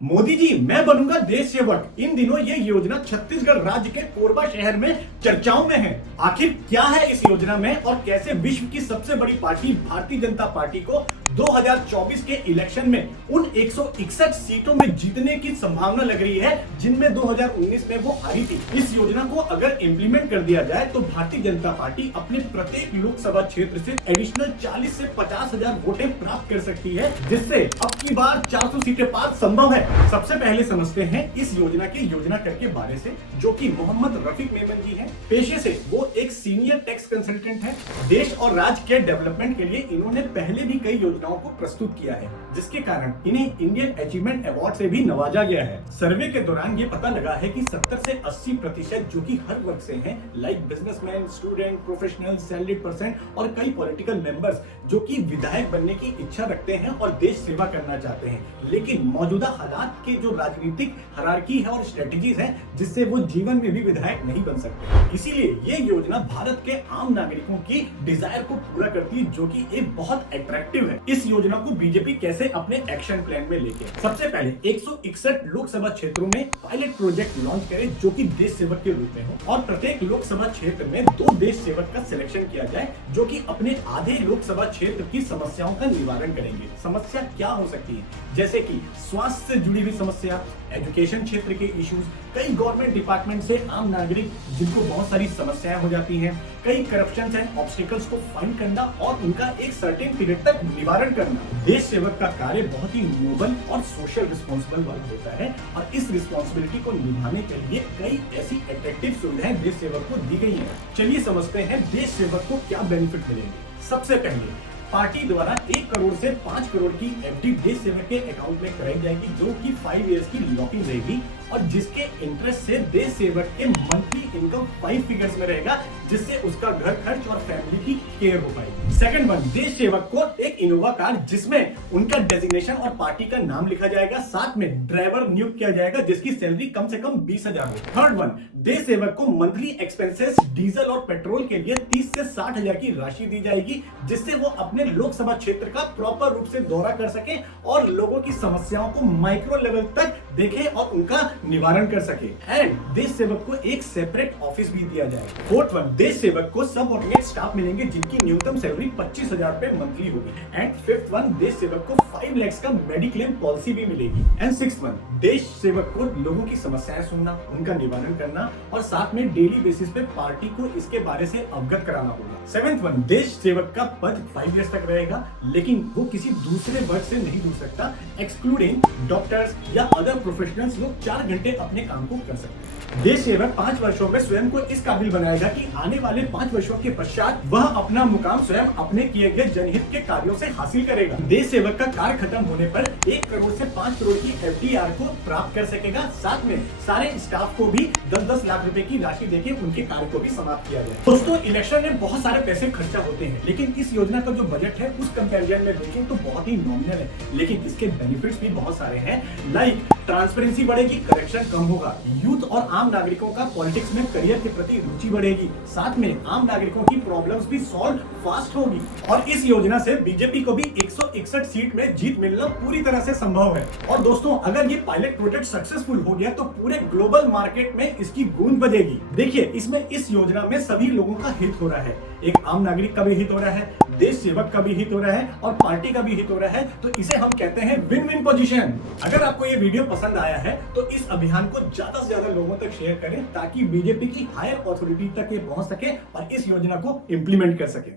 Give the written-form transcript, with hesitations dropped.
मोदी जी, मैं बनूंगा देश सेवक। इन दिनों ये योजना छत्तीसगढ़ राज्य के कोरबा शहर में चर्चाओं में है। आखिर क्या है इस योजना में और कैसे विश्व की सबसे बड़ी पार्टी भारतीय जनता पार्टी को 2024 के इलेक्शन में उन 161 सीटों में जीतने की संभावना लग रही है जिनमें 2019 में वो हारी थी। इस योजना को अगर इम्प्लीमेंट कर दिया जाए तो भारतीय जनता पार्टी अपने प्रत्येक लोकसभा क्षेत्र से एडिशनल 40 से 50 हजार वोटें प्राप्त कर सकती है, जिससे अब की बार 400 सीटें पार संभव है। सबसे पहले समझते हैं इस योजना के योजनाकार के बारे से, जो कि मोहम्मद रफीक मेमन जी हैं। पेशे से वो एक सीनियर टैक्स कंसल्टेंट हैं। देश और राज्य के डेवलपमेंट के लिए इन्होंने पहले भी कई योजनाओं को प्रस्तुत किया है, जिसके कारण इन्हें इंडियन अचीवमेंट अवार्ड से भी नवाजा गया है। सर्वे के दौरान ये पता लगा है कि 70 से 80% जो कि हर वर्ग से हैं, like businessman, student, professional, salaried person और कई पॉलिटिकल मेंबर्स जो कि विधायक बनने की इच्छा रखते हैं और देश सेवा करना चाहते हैं, लेकिन मौजूदा हालात के जो राजनीतिक हायरार्की है और स्ट्रेटेजीज है, जिससे वो जीवन में भी विधायक नहीं बन सकते। इसीलिए ये योजना भारत के आम नागरिकों की डिजायर को पूरा करती है, जो कि एक बहुत अट्रैक्टिव है। इस योजना को बीजेपी कैसे अपने एक्शन प्लान में लेके सबसे पहले 161 लोकसभा क्षेत्रों में पायलट प्रोजेक्ट लॉन्च करे, जो कि देश सेवक के रूप में हो, और प्रत्येक लोकसभा क्षेत्र में 2 देश सेवक का सिलेक्शन किया जाए, जो कि अपने आधे लोकसभा क्षेत्र की समस्याओं का निवारण करेंगे। समस्या क्या हो सकती है, जैसे कि स्वास्थ्य से जुड़ी हुई समस्या, एजुकेशन क्षेत्र के इश्यूज, कई गवर्नमेंट डिपार्टमेंट से आम नागरिक जिनको बहुत सारी समस्याएं हो जाती हैं, कई करप्शन एंड ऑब्स्टिकल्स को फाइंड करना और उनका एक सर्टेन पीरियड तक निवारण करना। देश सेवक का कार्य बहुत ही नोबल और सोशल रिस्पॉन्सिबल वर्क होता है, और इस रिस्पॉन्सिबिलिटी को निभाने के लिए कई ऐसी अट्रैक्टिव सुविधाएं देश सेवक को दी गई है। चलिए समझते हैं देश सेवक को क्या बेनिफिट मिलेंगे। सबसे पहले पार्टी द्वारा 1 करोड़ से 5 करोड़ की एफडी देश सेवक के अकाउंट में कराई जाएगी, जो कि 5 इयर्स की लॉकिंग रहेगी और जिसके इंटरेस्ट से देश सेवक के मंथली इनकम 5 फिगर्स में रहेगा, जिससे उसका घर खर्च और फैमिली की केयर हो पाएगी। सेकंड वन, देश सेवक को एक इनोवा कार जिसमें उनका डेजिग्नेशन और पार्टी का नाम लिखा जाएगा, साथ में ड्राइवर नियुक्त किया जाएगा जिसकी सैलरी कम से कम 20,000 हो। थर्ड वन, देश सेवक को मंथली एक्सपेंसेस डीजल और पेट्रोल के लिए 30 से 60 हजार की राशि दी जाएगी, जिससे वो अपने लोकसभा क्षेत्र का प्रॉपर रूप से दौरा कर सके और लोगों की समस्याओं को माइक्रो लेवल तक देखे और उनका निवारण कर सके। एंड देश सेवक को एक सेपरेट ऑफिस भी दिया जाएगा। फोर्थ वन, देश सेवक को सब ऑर्डिनेट स्टाफ मिलेंगे जिनकी न्यूनतम सैलरी 25,000 रुपए मंथली होगी। एंड फिफ्थ वन, देश सेवक को 5 लाख का मेडिक्लेम पॉलिसी भी मिलेगी। एंड सिक्स्थ वन, देश सेवक को लोगों की समस्याएं सुनना, उनका निवारण करना और साथ में डेली बेसिस पे पार्टी को इसके बारे से अवगत कराना होगा। सेवेंथ वन, देश सेवक का पद 5 इयर्स तक रहेगा, लेकिन वो किसी दूसरे वर्ग से नहीं जुड़ सकता, एक्सक्लूडिंग डॉक्टर्स या अदर प्रोफेशनल्स। लोग 4 घंटे अपने काम को कर सकते हैं। देश सेवक 5 वर्षों में स्वयं को इस काबिल बनाएगा कि आने वाले 5 वर्षों के पश्चात वह अपना मुकाम स्वयं अपने किए गए जनहित के कार्यों से हासिल करेगा। देश सेवक का कार्य खत्म होने पर 1 करोड़ से 5 करोड़ की एफडीआर को प्राप्त कर सकेगा, साथ में सारे स्टाफ को भी 10-10 लाख रुपए की राशि देके उनके कार्य को भी समाप्त किया जाए। दोस्तों, इलेक्शन में बहुत सारे पैसे खर्चा होते हैं, लेकिन इस योजना का जो बजट है उस कंपैरिजन में देखें तो बहुत ही नॉमिनल है, लेकिन इसके बेनिफिट्स भी बहुत सारे हैं। लाइक ट्रांसपेरेंसी बढ़ेगी, करप्शन कम होगा, यूथ और आम नागरिकों का पॉलिटिक्स में करियर के प्रति रुचि बढ़ेगी, साथ में आम नागरिकों की प्रॉब्लम्स भी सॉल्व फास्ट होगी। और इस योजना से बीजेपी को भी 161 सीट में जीत मिलना पूरी तरह से संभव है। और दोस्तों, अगर ये पायलट प्रोजेक्ट सक्सेसफुल हो गया तो पूरे ग्लोबल मार्केट में इसकी गूंज बजेगी। देखिए, इसमें इस योजना में सभी लोगों का हित हो रहा है। एक आम नागरिक का भी हित हो रहा है, देश सेवक का भी हित हो रहा है और पार्टी का भी हित हो रहा है, तो इसे हम कहते हैं विन विन पोजीशन। अगर आपको ये वीडियो पसंद आया है तो इस अभियान को ज्यादा से ज्यादा लोगों तक शेयर करें, ताकि बीजेपी की हायर अथॉरिटी तक ये पहुंच सके और इस योजना को इंप्लीमेंट कर सके।